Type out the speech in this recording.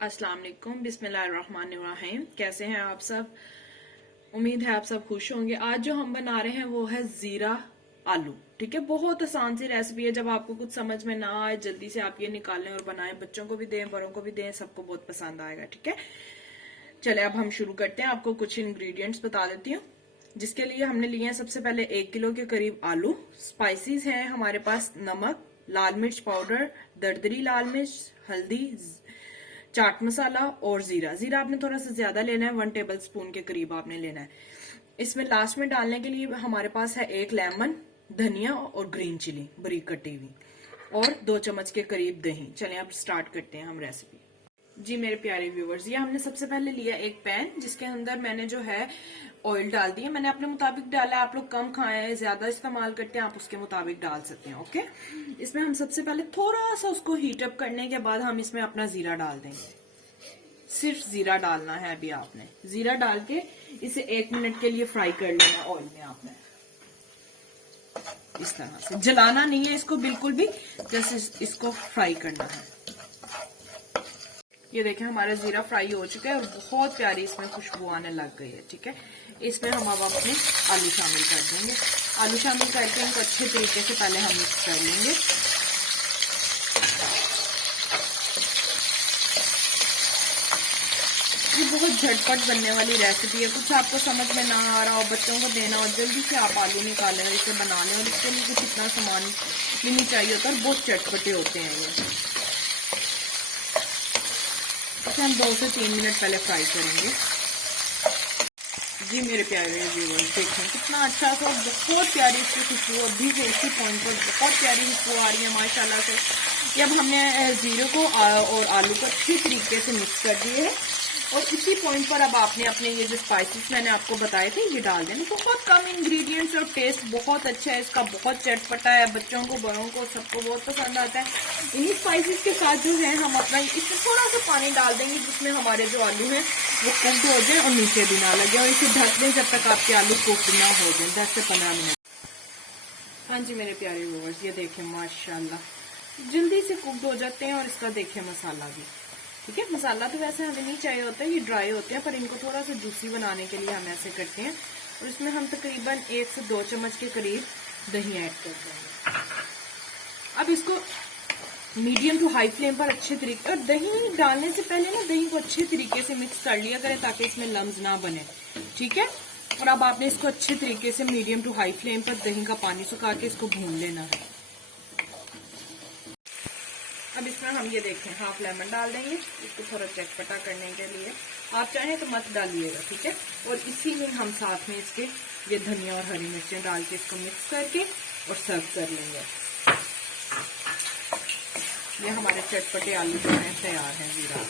अस्सलाम वालेकुम, बिस्मिल्लाहिर्रहमानिर्रहीम। कैसे हैं आप सब? उम्मीद है आप सब खुश होंगे। आज जो हम बना रहे हैं वो है जीरा आलू। ठीक है, बहुत आसान सी रेसिपी है। जब आपको कुछ समझ में ना आए जल्दी से आप ये निकालें और बनाएं। बच्चों को भी दें, बड़ों को भी दें, सबको बहुत पसंद आएगा। ठीक है, चले अब हम शुरू करते हैं। आपको कुछ इंग्रेडिएंट्स बता देती हूँ। जिसके लिए हमने लिए हैं सबसे पहले 1 किलो के करीब आलू। स्पाइसेस हैं हमारे पास नमक, लाल मिर्च पाउडर, दरदरी लाल मिर्च, हल्दी, चाट मसाला और जीरा। जीरा आपने थोड़ा सा ज्यादा लेना है, 1 टेबल स्पून के करीब आपने लेना है। इसमें लास्ट में डालने के लिए हमारे पास है 1 लेमन, धनिया और ग्रीन चिली बारीक कटी हुई और 2 चम्मच के करीब दही। चलें अब स्टार्ट करते हैं हम रेसिपी। जी मेरे प्यारे व्यूवर्स, ये हमने सबसे पहले लिया एक पैन, जिसके अंदर मैंने जो है ऑयल डाल दिया। मैंने अपने मुताबिक डाला है, आप लोग कम खाएं ज्यादा इस्तेमाल करते हैं आप उसके मुताबिक डाल सकते हैं। ओके, इसमें हम सबसे पहले थोड़ा सा उसको हीट अप करने के बाद हम इसमें अपना जीरा डाल देंगे। सिर्फ जीरा डालना है अभी आपने। जीरा डाल के इसे 1 मिनट के लिए फ्राई कर लेना ऑयल में आपने। इस तरह से जलाना नहीं है इसको बिल्कुल भी, जैसे इसको फ्राई करना है। ये देखें हमारा जीरा फ्राई हो चुका है और बहुत प्यारी इसमें खुशबू आने लग गई है। ठीक है, इसमें हम अब अपने आलू शामिल कर देंगे। आलू शामिल करके इनको अच्छे तरीके से पहले हम मिक्स कर लेंगे। ये बहुत झटपट बनने वाली रेसिपी है। कुछ आपको समझ में ना आ रहा हो, बच्चों को देना हो, जल्दी से आप आलू निकालें और इसे बना लें। और इसके लिए कुछ इतना सामान भी नहीं चाहिए होता और बहुत चटपटे होते हैं ये। इसे हम 2 से 3 मिनट पहले फ्राई करेंगे। जी मेरे प्यारे व्यूअर्स, देखें कितना अच्छा सा, बहुत प्यारी इसकी खुशबू अभी से इसी पॉइंट पर बहुत प्यारी खुशबू आ रही है माशाल्लाह से। ये अब हमने जीरे को और आलू को अच्छी तरीके से मिक्स कर दिए है और इसी पॉइंट पर अब आपने अपने ये जो स्पाइसेस मैंने आपको बताए थे ये डाल देने। बहुत कम इंग्रेडिएंट्स और टेस्ट बहुत अच्छा है इसका, बहुत चटपटा है। बच्चों को बड़ों को सबको बहुत पसंद आता है। इन्हीं स्पाइसेस के साथ जो है हम अपना इसमें थोड़ा सा पानी डाल देंगे, जिसमें हमारे जो आलू हैं वो कुक्ड हो जाए और नीचे भी ना लगे। और इसे ढक दें जब तक आपके आलू कुक्ड ना हो जाए, 10 से 15 मिनट। हाँ जी मेरे प्यारे व्यूअर्स, ये देखें माशाल्लाह जल्दी से कुक्ड हो जाते हैं। और इसका देखें मसाला भी ठीक है। मसाला तो वैसे हमें नहीं चाहिए होता है, ये ड्राई होते हैं, पर इनको थोड़ा सा जूसी बनाने के लिए हम ऐसे करते हैं। और इसमें हम तकरीबन 1 से 2 चम्मच के करीब दही ऐड कर देंगे। अब इसको मीडियम टू हाई फ्लेम पर अच्छे तरीके, और दही डालने से पहले ना दही को अच्छे तरीके से मिक्स कर लिया करें ताकि इसमें लम्स ना बने। ठीक है, और अब आपने इसको अच्छे तरीके से मीडियम टू हाई फ्लेम पर दही का पानी सुखा के इसको भून लेना है। अब इसमें हम ये देखें हाफ लेमन डाल देंगे इसको थोड़ा चटपटा करने के लिए। आप चाहें तो मत डालिएगा। ठीक है, और इसी में हम साथ में इसके ये धनिया और हरी मिर्चें डाल के इसको मिक्स करके और सर्व कर लेंगे। ये हमारे चटपटे आलू जो हैं तैयार हैं जीरा।